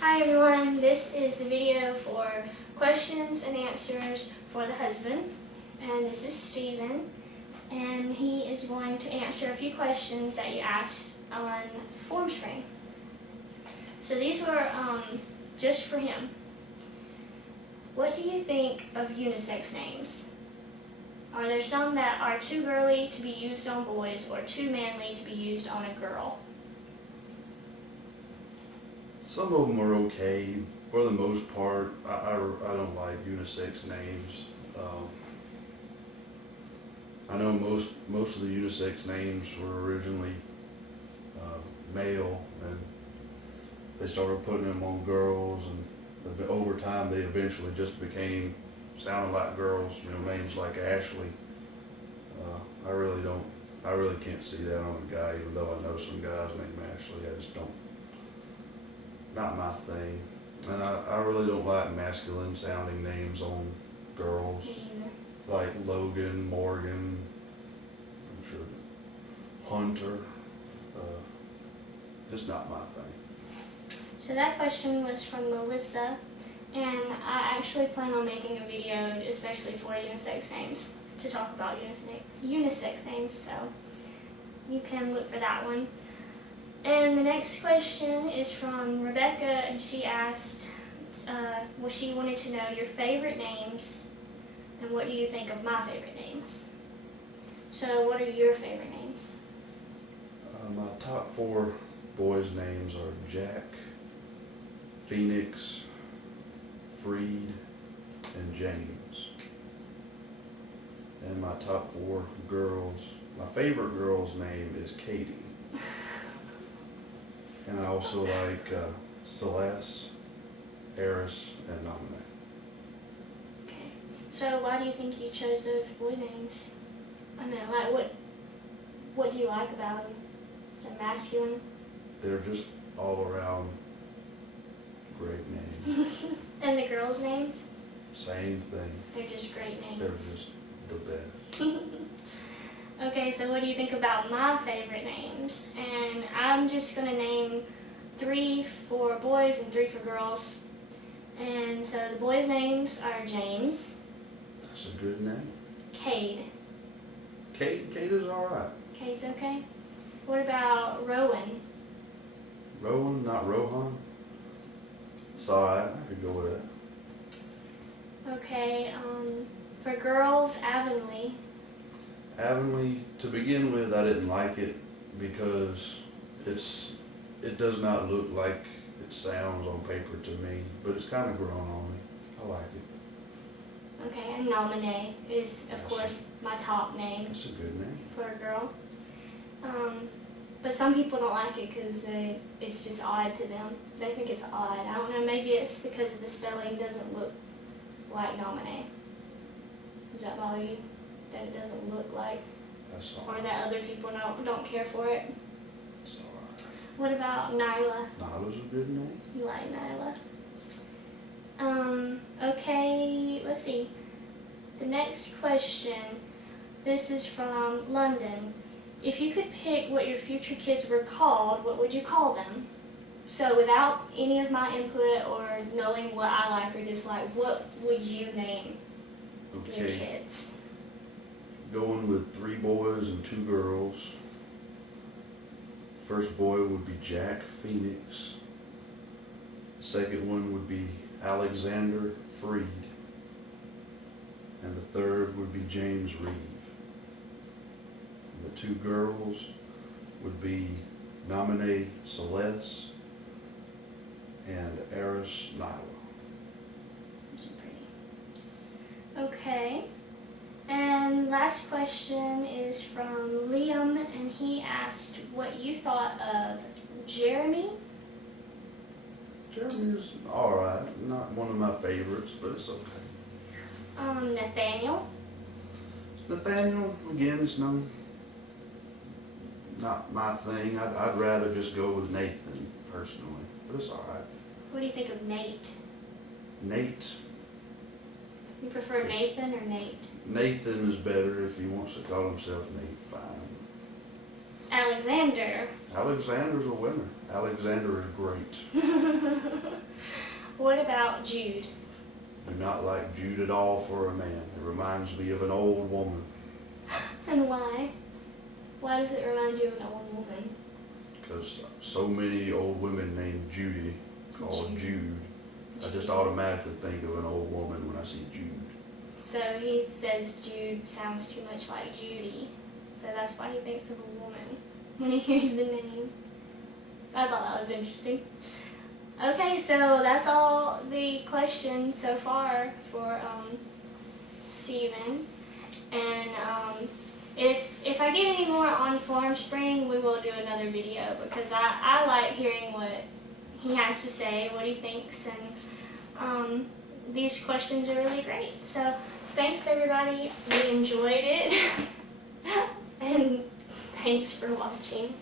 Hi everyone, this is the video for questions and answers for the husband, and this is Steven, and he is going to answer a few questions that you asked on Formspring. So these were just for him. What do you think of unisex names? Are there some that are too girly to be used on boys or too manly to be used on a girl? Some of them are okay. For the most part, I don't like unisex names. I know most of the unisex names were originally male, and they started putting them on girls, and over time they eventually just sounded like girls. Names like Ashley. I really can't see that on a guy, even though I know some guys named Ashley. I just don't. Not my thing. And I really don't like masculine sounding names on girls. Me either. Like Logan, Morgan, I'm sure Hunter. Just not my thing. So that question was from Melissa, and I actually plan on making a video especially for unisex names to talk about unisex names, so you can look for that one. And the next question is from Rebecca, and she asked, she wanted to know your favorite names and what do you think of my favorite names. So what are your favorite names? My top 4 boys' names are Jack, Phoenix, Freed, and James. And my top 4 girls, my favorite girl's name is Katie. And I also like Celeste, Eris, and Nominee. Okay. So why do you think you chose those boy names? I mean, like what do you like about them? They're masculine? They're just all around great names. And the girls' names? Same thing. They're just great names. They're just the best. Okay, so what do you think about my favorite names? And I'm just going to name 3 for boys and 3 for girls. And so the boys' names are James. That's a good name. Cade. Kate is alright. Cade's okay. What about Rowan? Rowan, not Rohan. It's alright, I could go with that. Okay, for girls, Avonlea. Avonlea, to begin with, I didn't like it because it does not look like it sounds on paper to me, but it's kind of grown on me. I like it. Okay, and Nominee is, of course, my top name. That's a good name. For a girl. But some people don't like it because it's just odd to them. They think it's odd. I don't know, maybe it's because the spelling doesn't look like Nominee. Does that bother you? That it doesn't look like? That's all Or right. that other people don't care for it? That's alright. What about Nyla? Nyla's a good name. You like Nyla? Okay, let's see. The next question, this is from London. If you could pick what your future kids were called, what would you call them? So without any of my input or knowing what I like or dislike, what would you name your Okay, kids? going with 3 boys and 2 girls. First boy would be Jack Phoenix. The second one would be Alexander Freed. And the third would be James Reeve. And the 2 girls would be Nominee Celeste and Eris Nyla. Those are pretty. Okay. And last question is from Liam, and he asked what you thought of Jeremy. Jeremy is alright, not one of my favorites, but it's okay. Nathaniel. Nathaniel, again, is not my thing. I'd rather just go with Nathan, personally, but it's alright. What do you think of Nate? Nate. You prefer Nathan or Nate? Nathan is better if he wants to call himself Nate, fine. Alexander. Alexander's a winner. Alexander is great. What about Jude? Do not like Jude at all for a man. It reminds me of an old woman. And why? Why does it remind you of an old woman? Because so many old women named Judy, called Jude. I just automatically think of an old woman when I see Jude. So he says Jude sounds too much like Judy. So that's why he thinks of a woman when he hears the name. I thought that was interesting. Okay, so that's all the questions so far for Stephen. And if I get any more on Formspring, we will do another video because I like hearing what he has to say, what he thinks, and these questions are really great. So thanks everybody, we enjoyed it, and thanks for watching.